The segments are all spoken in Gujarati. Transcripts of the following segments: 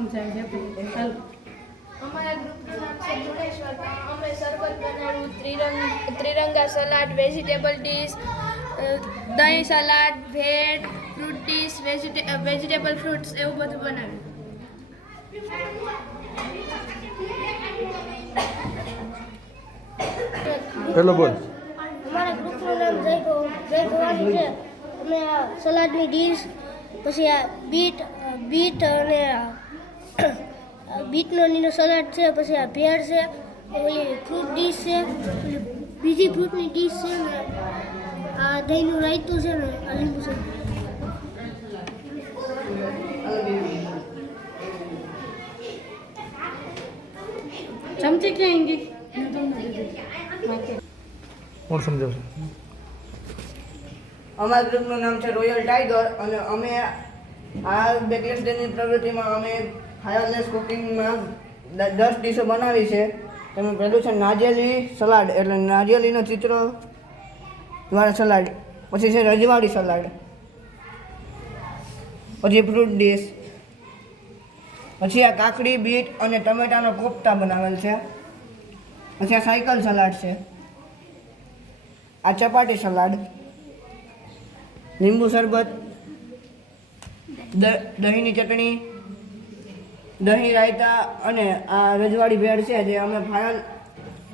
સમજાય છે ચાલો અમારા ગ્રુપનું નામ છે ધુણેશ્વર. અમે શરબત બનાવ્યું, ત્રિરંગા સલાડ, વેજીટેબલ ડીશ, દહીં સલાડ, ભેળ, ફ્રૂટ ડીશ, વેજીટેબલ ફ્રૂટ્સ એવું બધું બનાવ્યું. પેલો બોલ. અમારા ગ્રુપનું નામ જય ભવાની છે. અમે આ સલાડની ડીશ, પછી આ બીટ અને બીટનો નીનો સલાડ છે, પછી આ ભેળ છે, ઓલી ફ્રૂટ ડીશ છે, બીજી ફ્રૂટની ડીશ છે ને આ દહીંનું રાયતું છે ને આ લીંબુ છે. ચમચી ક્યાં ગઈ કોણ સમજાવશે? અમારા ગ્રુપનું નામ છે રોયલ ટાઈગર અને અમે આ બેકલેસ ડેની પ્રવૃત્તિમાં અમે ફાયરલેસ કુકિંગમાં 10 ડીશો બનાવી છે. તેમાં પહેલું છે નારિયેલી સલાડ, એટલે નારિયેલીનો ચિત્ર વાળા સલાડ. પછી છે રજવાડી સલાડ, પછી ફ્રૂટ ડીશ, પછી આ કાકડી, બીટ અને ટમેટાનો કોફતા બનાવેલ છે. પછી આ સાયકલ સલાડ છે, આ ચપાટી સલાડ, લીંબુ શરબત, દહીંની ચટણી, દહીં રાયતા અને આ રજવાડી ભેળ છે જે અમે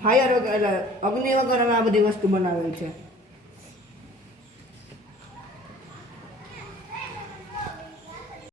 ફાયર એટલે અગ્નિ વગર અમે આ બધી વસ્તુ બનાવેલ છે.